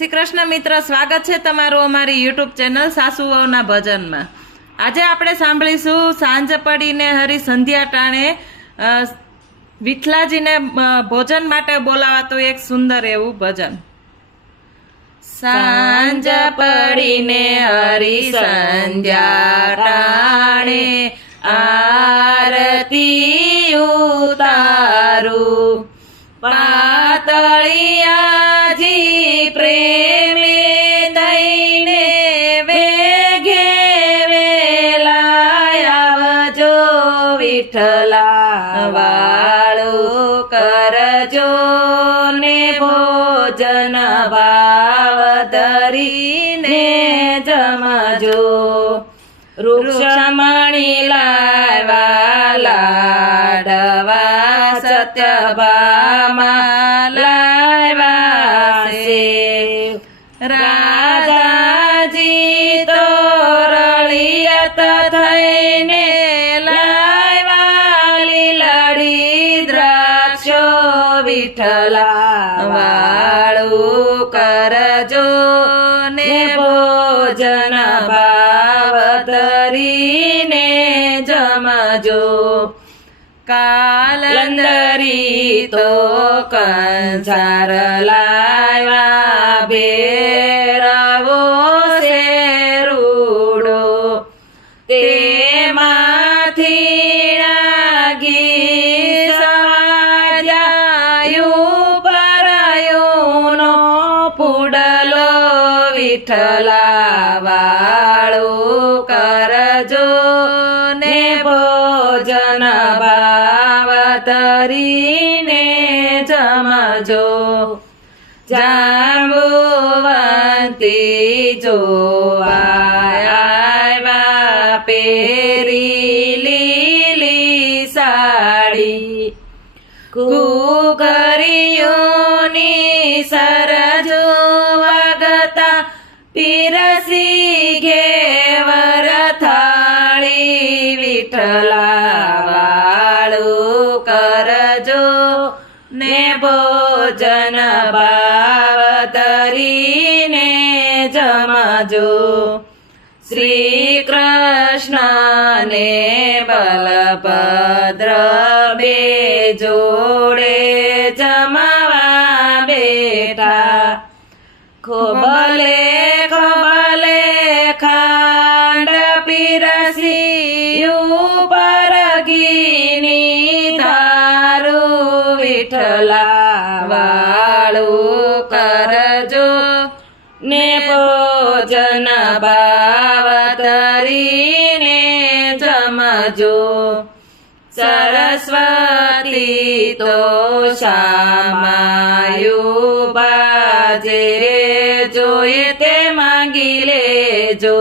શ્રી કૃષ્ણ મિત્ર, સ્વાગત છે તમારું અમારી યુટ્યુબ ચેનલ સાસુઓના ભજનમાં। આજે આપણે સાંભળીશું સાંજ પડીને હરી સંધ્યા ટાણે વિઠલાજીને ભોજન માટે બોલાવાતું એક સુંદર એવું ભજન। સાંજ પડીને હરી સંધ્યા ટાણે આરતી ઉતારું, પાતળિયાજી પ્રેમે દઈને વેગે વેલા આવજો, વિઠ્ઠલા વાળું કરજો ને ભોજન ભાવ ધરીને જમજો। વૃક્ષમણી લાવ્યા લાડવા, સત્યભામા લાવ્યા સેવ, રાધાજી તો રળિયત થઈને લાવ્યા લીલડી દ્રાક્ષો, વિઠ્ઠલા વાળું કરજો ને ભોજન ભાવ ધરીને જમજો। કાલંદરી તો કંસાર લાવ્યા, ભેરવો શેરુડો તેમાંથી નાગી સવાજ્યા, પરયુનો પુડલો, વિઠ્ઠલા વાળું કરજો ને ભોજન ભાવ ધરીને જમજો। જાંબુવંતી જોવા આવ્યા, પહેરી લીલી સાડી, ઘૂઘરીઓની સરજો વાગતા, પીરસી ઘેવર થાળી, વિઠ્ઠલા વાળું કરજો ને ભોજન ભાવ ધરીને જમજો। શ્રી કૃષ્ણને બલભદ્ર બે જોડે જમવા બેઠા, ખોબલે ખોબલે ખાંડ પીરસી, ઉપર ઘીની ધારું, વિઠ્ઠલા વાળું કરજો ને ભોજન ભાવ ધરીને જમજો। સરસ્વતી તો શામાયું બાજે, જોઈએ તે માંગી લેજો,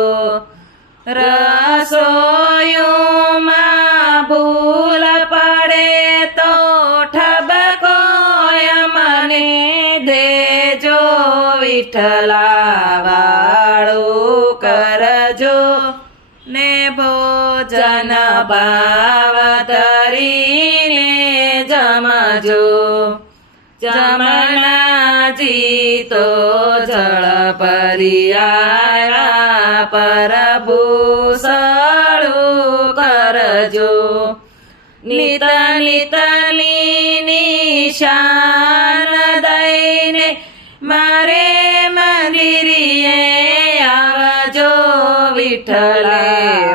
રસોઈમાં ભૂલ પડે તો ઠબકો મને દેજો, વિઠ્ઠલા વાળું કરજો ને ભોજન ભાવ ધરીને જમજો। જમનાજી તો જળ પર્યા, પ્રભુ સળું કરજો, નિત નિતની નિશાન દઈને મારે મંદિરીએ આવજો, વિઠ્ઠલે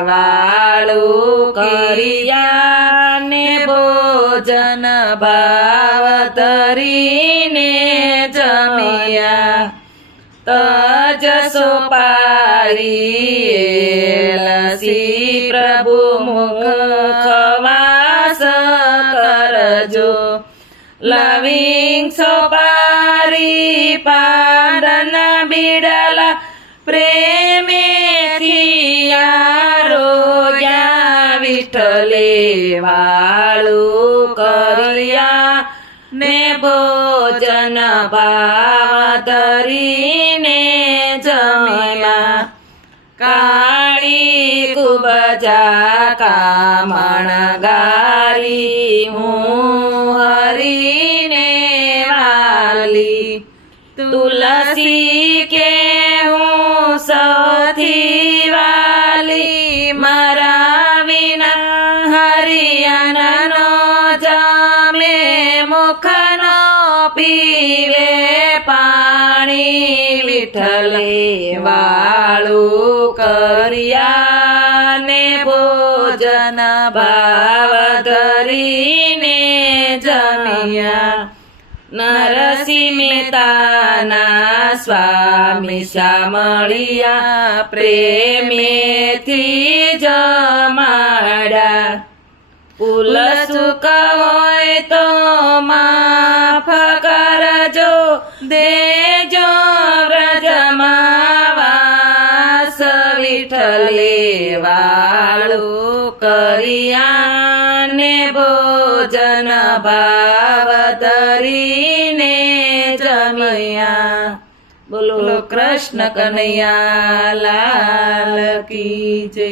વાળું કર્યા ને ભોજન ભાવ ધરીને જમ્યા। તજ સોપારી લસી પ્રભુ મુખવાસ કરજો, લવિંગ સોપારી પારન બીડલા, પ્રેમેથી આરોગ્યા, વિઠ્ઠલે વાળું કર્યા ને ભોજન ભાવ ધરીને જમ્યા। કાળી કુબજા કામણ ગારી, હું હરીને વાલી, તુલસી સખી કે હું સૌથી વાલી મારા વિના હરિયાણાનો જમે મુખનો પીવે પાણી વિઠ્ઠલે વાળું કર્યા ને ભોજન ભાવ ધરીને જમ્યા નરસિંહ મહેતાના સ્વામી સામળિયા પ્રેમેથી જમાડા ભૂલ ચૂક હોય તો માફ કરજો દેજો વ્રજમાં વાસ વિઠ્ઠલે વાળું કર્યા ને ભોજન ભાવ ધરીને જમ્યા બોલો કૃષ્ણ કનૈયા લાલ કી જય.